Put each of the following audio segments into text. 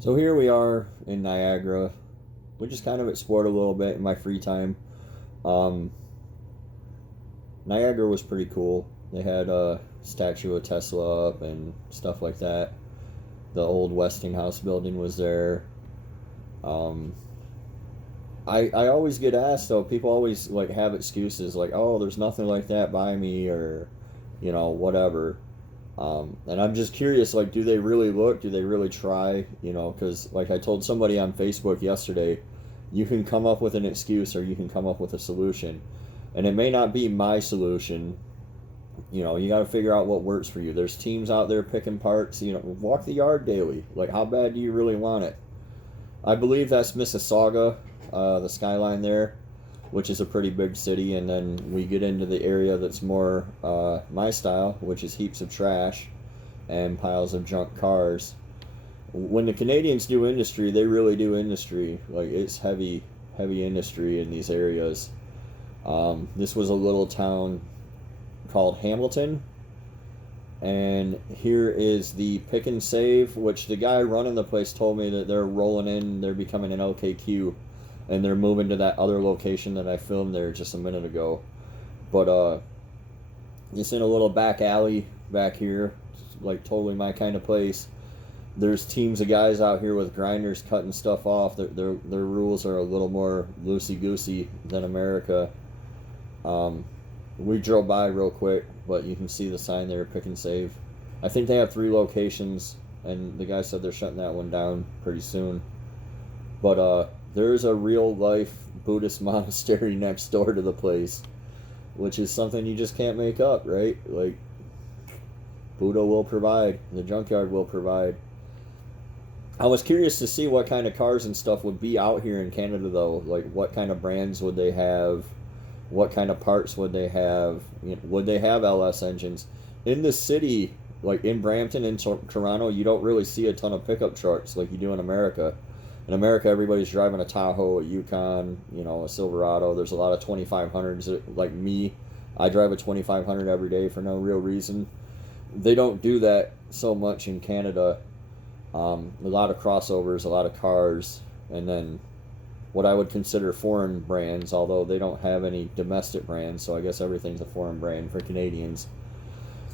So here we are in Niagara. We just kind of explored a little bit in my free time. Um, Niagara was pretty cool. They had a statue of Tesla up and stuff like that. The old Westinghouse building was there. Um, I always get asked though. People always like have excuses like, "Oh, there's nothing like that by me," or whatever. And I'm just curious, like, do they really look? Do they really try? Because like I told somebody on Facebook yesterday, you can come up with an excuse or you can come up with a solution, and it may not be my solution. You got to figure out what works for you. There's teams out there picking parts. Walk the yard daily. Like, how bad do you really want it? I believe that's Mississauga, the skyline there, which is a pretty big city, and then we get into the area that's more my style, which is heaps of trash and piles of junk cars. When the Canadians do industry, they really do industry. Like, it's heavy, heavy industry in these areas. This was a little town called Hamilton, and here is the Pick and Save, which the guy running the place told me that they're rolling in, they're becoming an LKQ, and they're moving to that other location that I filmed there just a minute ago. But it's in a little back alley back here, like totally my kind of place. There's teams of guys out here with grinders cutting stuff off. Their rules are a little more loosey goosey than America. We drove by real quick, but you can see the sign there, Pick and Save. I think they have 3 locations, and the guy said they're shutting that one down pretty soon. But there's a real life Buddhist monastery next door to the place, which is something you just can't make up, right? Like, Buddha will provide, the junkyard will provide. I was curious to see what kind of cars and stuff would be out here in Canada, though. Like, what kind of brands would they have? What kind of parts would they have? Would they have LS engines? In the city, like in Brampton and Toronto, you don't really see a ton of pickup trucks like you do in America. In America, everybody's driving a Tahoe, a Yukon, a Silverado. There's a lot of 2500s. Like me, I drive a 2500 every day for no real reason. They don't do that so much in Canada. A lot of crossovers, a lot of cars, and then what I would consider foreign brands, although they don't have any domestic brands, so I guess everything's a foreign brand for Canadians.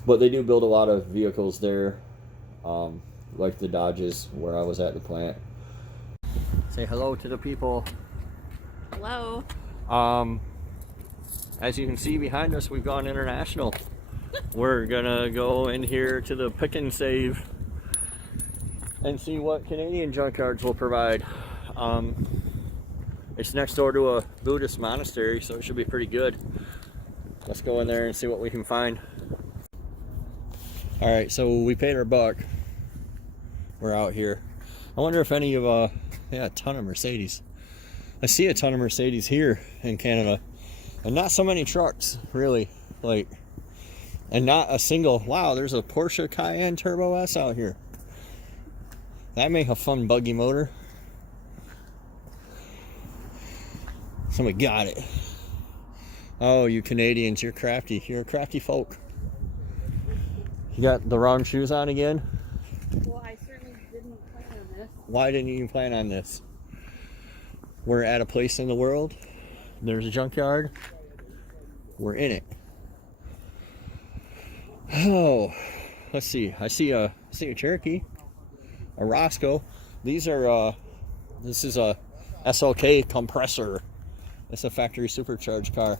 But they do build a lot of vehicles there, like the Dodges, where I was at the plant. Say hello to the people. Hello. As you can see behind us, we've gone international. We're gonna go in here to the Pick and Save and see what Canadian junkyards will provide. It's next door to a Buddhist monastery, so it should be pretty good. Let's go in there and see what we can find. Alright, so we paid our buck. We're out here. I wonder if any of, a ton of Mercedes. I see a ton of Mercedes here in Canada. And not so many trucks, really. Like, and not a single, wow, there's a Porsche Cayenne Turbo S out here. That make a fun buggy motor. Somebody got it. Oh, you Canadians, you're crafty. You're a crafty folk. You got the wrong shoes on again? Well, I certainly didn't plan on this. Why didn't you plan on this? We're at a place in the world. There's a junkyard. We're in it. Oh, let's see. I see a Cherokee, a Roscoe. These are this is a SLK compressor. It's a factory supercharged car.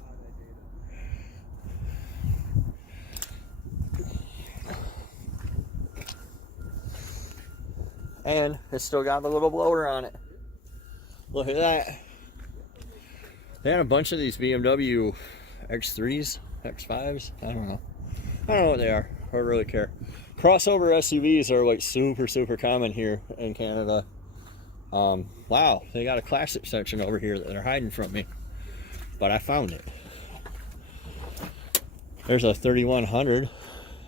And it's still got the little blower on it. Look at that. They had a bunch of these BMW X3s, X5s. I don't know what they are. I don't really care. Crossover SUVs are like super common here in Canada. Wow, they got a classic section over here that they're hiding from me, but I found it. There's a 3100.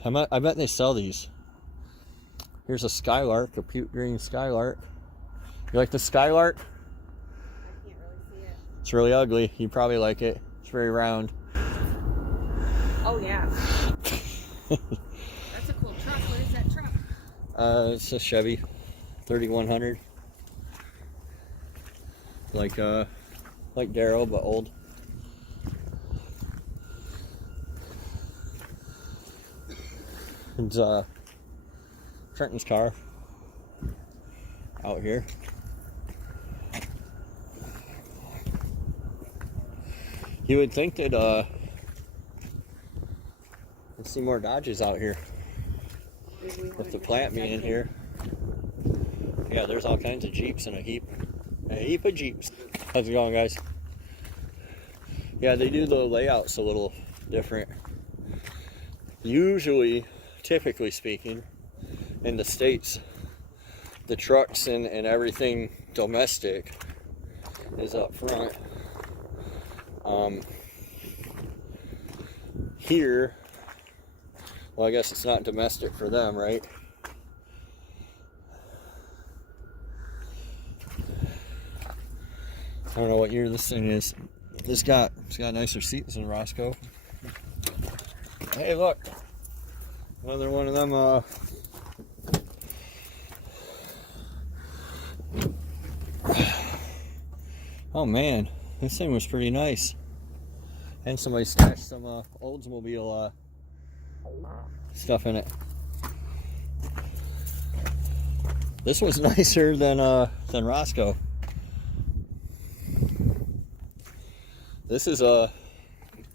I bet they sell these. Here's a Skylark, a puke green Skylark. You like the Skylark? I can't really see it. It's really ugly. You probably like it. It's very round. Oh yeah. That's a cool truck. What is that truck? It's a Chevy 3100. like Darrow, but old. It's Trenton's car out here. You would think that you'd see more Dodges out here with the plant being here. Yeah, there's all kinds of Jeeps and a heap of Jeeps. How's it going, guys? Yeah, they do the layouts a little different. Usually, typically speaking, in the States, the trucks and everything domestic is up front. Here, well, I guess it's not domestic for them, right? I don't know what year this thing is. It's got nicer seats than Roscoe. Hey, look, another one of them. Oh man, this thing was pretty nice. And somebody stashed some Oldsmobile stuff in it. This was nicer than Roscoe. This is a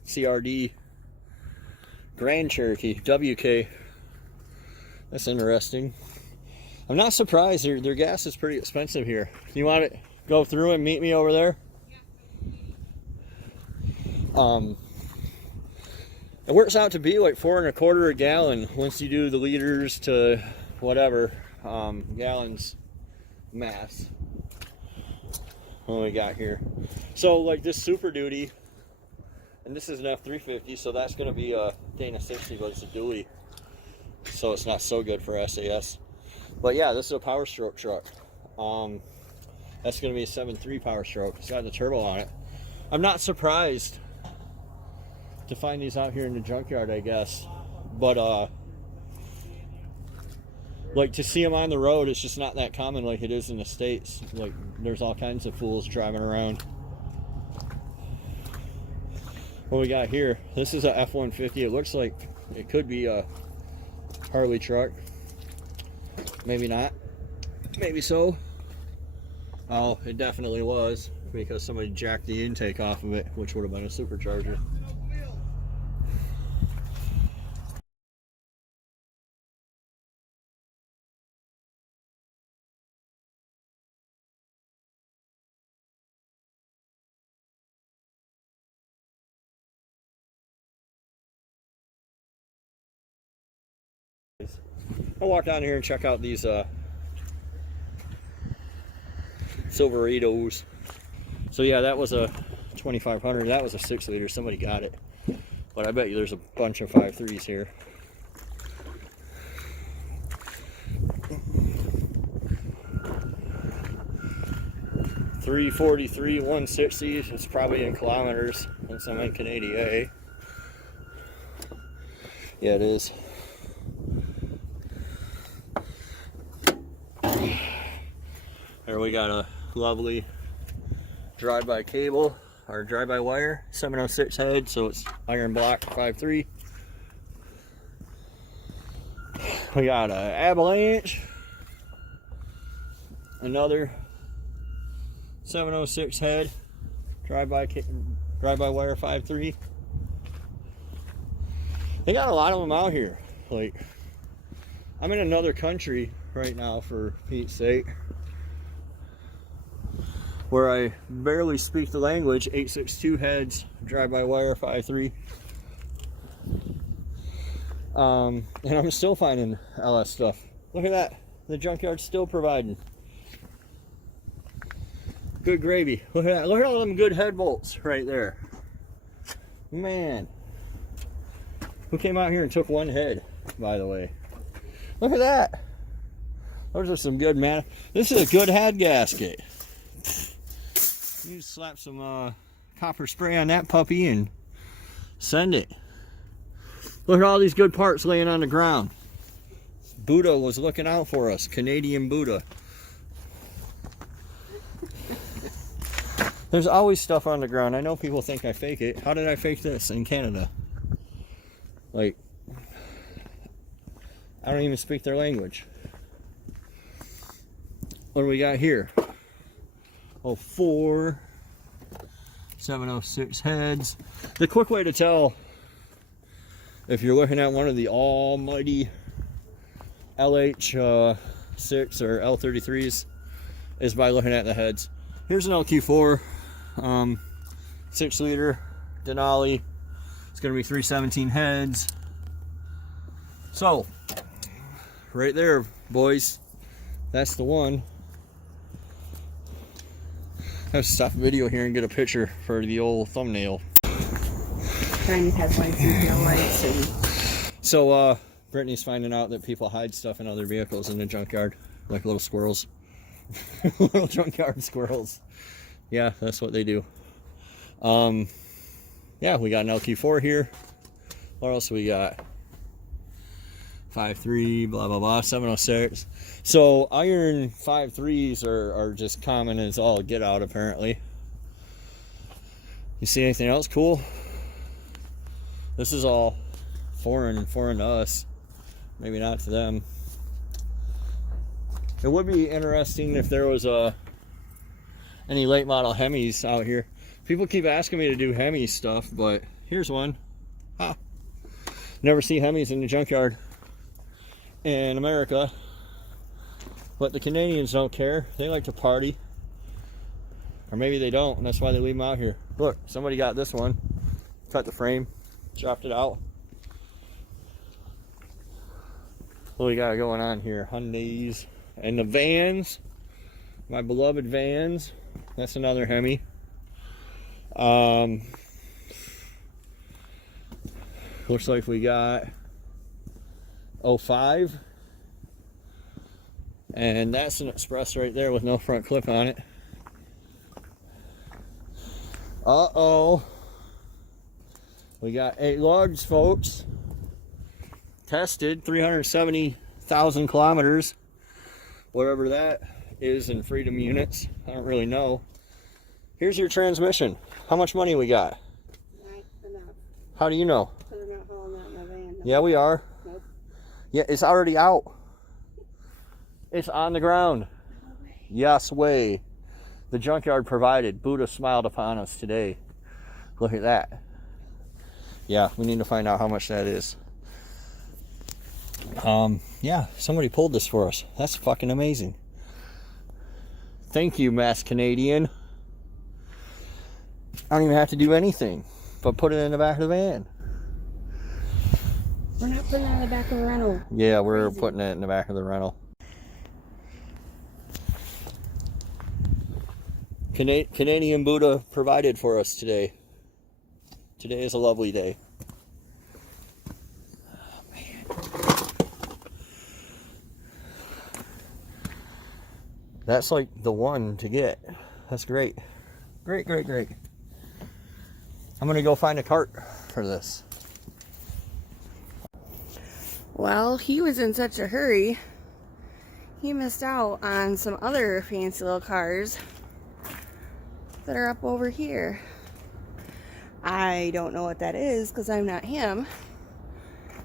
CRD Grand Cherokee WK. That's interesting. I'm not surprised. Their gas is pretty expensive here. You want to go through and meet me over there? It works out to be like $4.25 a gallon once you do the liters to whatever gallons mass. What we got here? So like this Super Duty, and this is an F350, so that's going to be a Dana 60, but it's a dually, so it's not so good for SAS. But yeah, this is a Power Stroke truck. That's going to be a 7.3 Power Stroke. It's got the turbo on it. I'm not surprised to find these out here in the junkyard, I guess, but like to see them on the road, it's just not that common like it is in the States. Like there's all kinds of fools driving around. What we got here? This is a F-150. It looks like it could be a Harley truck. Maybe not. Maybe so. Oh, it definitely was, because somebody jacked the intake off of it, which would have been a supercharger. I'll walk down here and check out these Silveritos. So yeah, that was a 2500. That was a 6-liter. Somebody got it, but I bet you there's a bunch of 5.3s here. $343, 160. It's probably in kilometers, since I'm in Canada. Yeah, it is. There we got a lovely drive-by cable, or drive-by wire, 706 head, so it's iron block 5.3. We got a Avalanche, another 706 head, drive-by wire 5.3. They got a lot of them out here. Like, I'm in another country right now, for Pete's sake, where I barely speak the language. 862 heads, drive-by-wire 5.3. And I'm still finding LS stuff. Look at that. The junkyard's still providing. Good gravy. Look at that. Look at all them good head bolts right there. Man. Who came out here and took one head, by the way? Look at that. Those are some good, man. This is a good head gasket. You just slap some copper spray on that puppy and send it. Look at all these good parts laying on the ground. Buddha was looking out for us. Canadian Buddha. There's always stuff on the ground. I know people think I fake it. How did I fake this in Canada? Like, I don't even speak their language. What do we got here? 04, 706 heads. The quick way to tell if you're looking at one of the almighty LH6 or L33s is by looking at the heads. Here's an LQ4, 6 liter Denali. It's going to be 317 heads. So, right there, boys, that's the one. I have to stop the video here and get a picture for the old thumbnail. Shiny headlights and tail lights and... So, Brittany's finding out that people hide stuff in other vehicles in the junkyard, like little squirrels. Little junkyard squirrels. Yeah, that's what they do. Yeah, we got an LQ4 here. What else we got? 5.3, blah, blah, blah, 706. So, iron 5.3s are just common as all get out, apparently. You see anything else cool? This is all foreign to us. Maybe not to them. It would be interesting if there was any late model Hemis out here. People keep asking me to do Hemi stuff, but here's one. Ha! Never see Hemis in the junkyard in America. But the Canadians don't care. They like to party. Or maybe they don't, and that's why they leave them out here. Look, somebody got this one. Cut the frame. Chopped it out. What we got going on here? Hyundais. And the vans. My beloved vans. That's another Hemi. Looks like we got 05. And that's an Express right there with no front clip on it. Uh-oh. We got 8 lugs, folks. Tested 370,000 kilometers. Whatever that is in freedom units. I don't really know. Here's your transmission. How much money we got? Not enough. How do you know? Because they're not hauling that in my van. Yeah, we are. Nope. Yeah, it's already out. It's on the ground. No way. Yes way. The junkyard provided. Buddha smiled upon us today. Look at that. Yeah, we need to find out how much that is. Yeah, somebody pulled this for us. That's fucking amazing. Thank you, Mass Canadian. I don't even have to do anything but put it in the back of the van. We're not putting that in the back of a rental. Yeah, we're Crazy. putting it in the back of the rental. Canadian Buddha provided for us today. Today is a lovely day. Oh, man. That's like the one to get. That's great. Great, great, great. I'm gonna go find a cart for this. Well, he was in such a hurry, he missed out on some other fancy little cars that are up over here. I don't know what that is because I'm not him,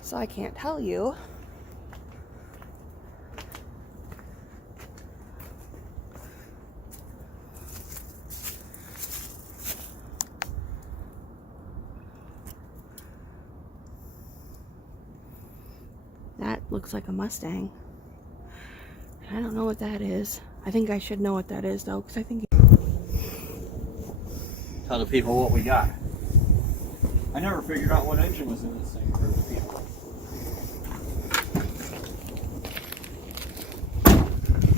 so I can't tell you. That looks like a Mustang. I don't know what that is. I think I should know what that is though, because I think... Tell the people what we got. I never figured out what engine was in this thing for the people.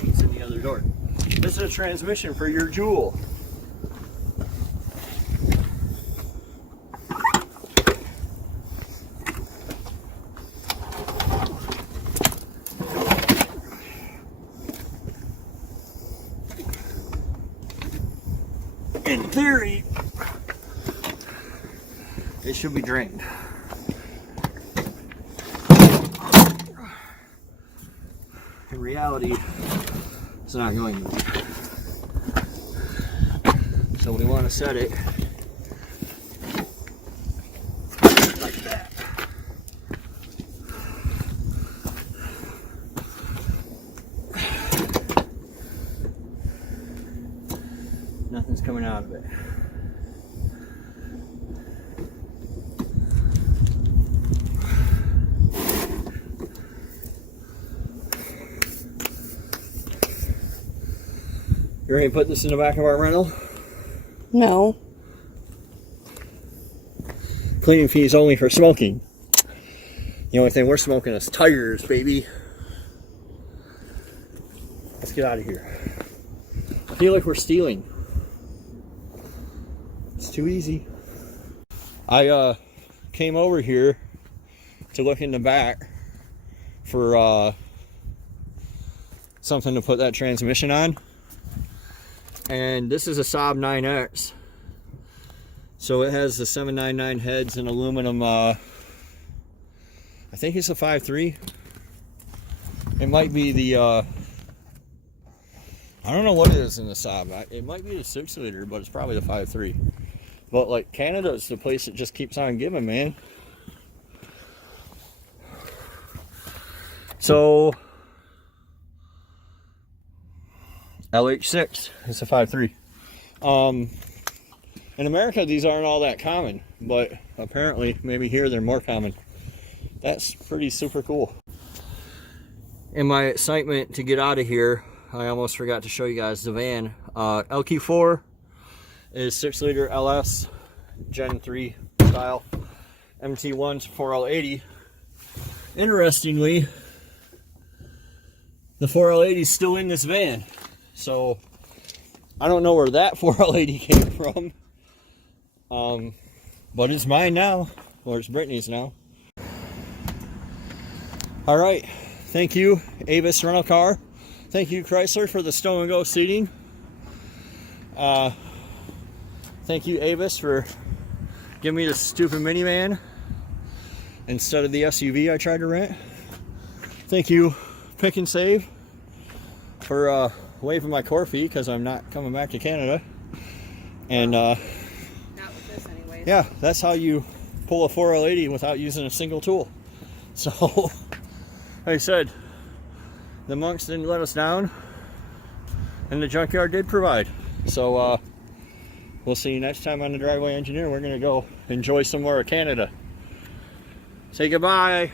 It's in the other door. This is a transmission for your Jewel. In theory, it should be drained. In reality, it's not going to be. So we want to set it like that. Nothing's coming out of it. You ready to put this in the back of our rental? No. Cleaning fees only for smoking. The only thing we're smoking is tires, baby. Let's get out of here. I feel like we're stealing. It's too easy. I came over here to look in the back for something to put that transmission on. And this is a Saab 9X. So it has the 799 heads and aluminum, I think it's a 5.3. It might be the, I don't know what it is in the Saab. It might be the 6-liter, but it's probably the 5.3. But like Canada is the place that just keeps on giving, man. So LH6 is a 5.3. In America, these aren't all that common, but apparently, maybe here they're more common. That's pretty super cool. In my excitement to get out of here, I almost forgot to show you guys the van. LQ4 is 6-liter LS Gen 3 style. MT1's 4L80. Interestingly, the 4L80 is still in this van. So, I don't know where that 4L80 came from. But it's mine now, or it's Brittany's now. Alright, thank you Avis Rental Car. Thank you Chrysler for the Stow and Go seating. Thank you Avis for giving me this stupid minivan instead of the SUV I tried to rent. Thank you Pick and Save for waiving my core fee because I'm not coming back to Canada. And Not with this anyways. yeah, that's how you pull a 4L80 without using a single tool. So, like I said, the monks didn't let us down, and the junkyard did provide. So, we'll see you next time on the Driveway Engineer. We're going to go enjoy some more of Canada. Say goodbye.